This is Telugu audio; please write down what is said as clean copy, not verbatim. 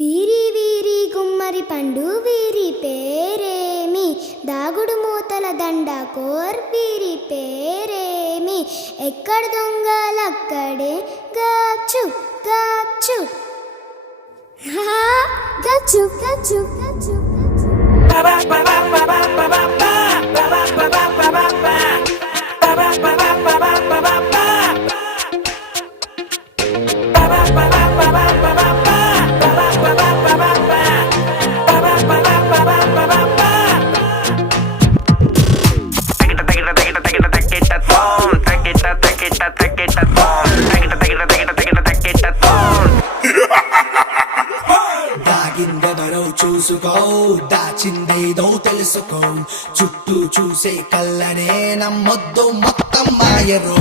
వీరి వీరి గుమ్మరి పండు వీరి పేరేమి దాగుడు మూతల దండ కోర్ వీరి పేరేమి ఎక్కడ దొంగలక్కడే గాచు గాచు గచ్చు గచ్చు గచ్చు దాగిందెవరో చూసుకో దాచిందేదో తెలుసుకో చుట్టూ చూసే కళ్ళనే నమ్మొద్దు మొత్తం మాయరు